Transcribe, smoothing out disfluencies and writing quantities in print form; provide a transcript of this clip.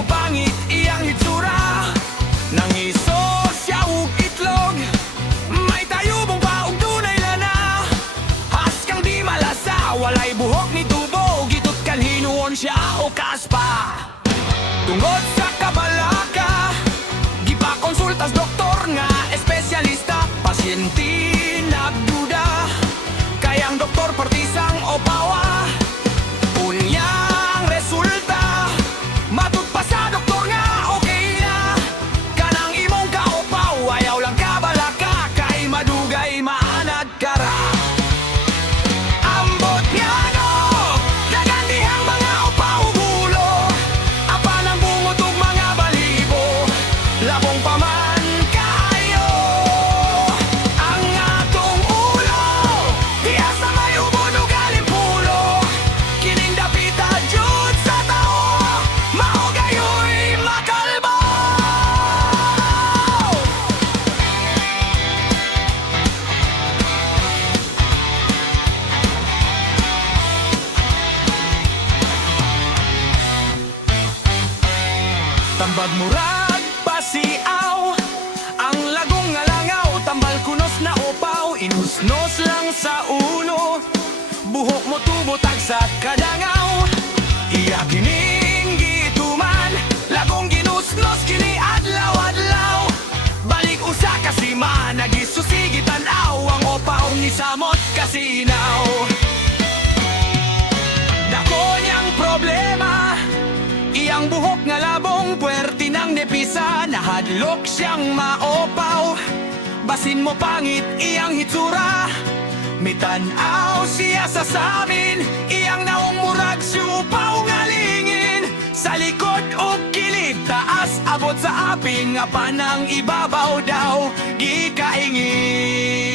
mo pangit iyang hitsura. Nang isos siya ug itlog, may tayubong pa ug dunay lana. Has kang di malasa, walay buhok ni tubo, gitot kalhinuon siya o kaspa. Tungod sa kabalaka, gipakonsultas doktor nga espesyalista. Pasyente nagduda, kayang doktor partisang o pawa. Unyang resulta, matud pa sa doktor nga okay na. Kanang imong kaupaw, ayaw lang kabalaka, kay madugay maanad kara. Ambot nga no, nagandihang mga upaw gulo, apa ng bungot ug mga balibo, labong pa man kayo. Ang atong ulo, diha sa may ubod ug alimpulo, kining dapita jud sa tao, mao gayoy makalbo. Tambag murag pasiaw, ang lagong nga langaw, tambal kunos na upaw, inusnos lang sa ulo, buhok mo tubotag sa kadangaw. Iya kining gituman, lagong ginusnos kini adlaw-adlaw. Balik usa kasi man, nagisusigitan aw, ang upaw ni samot kasinaw. Dako niyang problema, iyang buhok nga labong puwerti ng nepisa, nahadlok siyang maopaw. Basin mo pangit iyang hitsura, mitanaw siya sa samin, iyang naong murag siupaw nga lingin. Sa likod o kilid, taas abot sa aping, nga panang ibabaw daw gikaingin.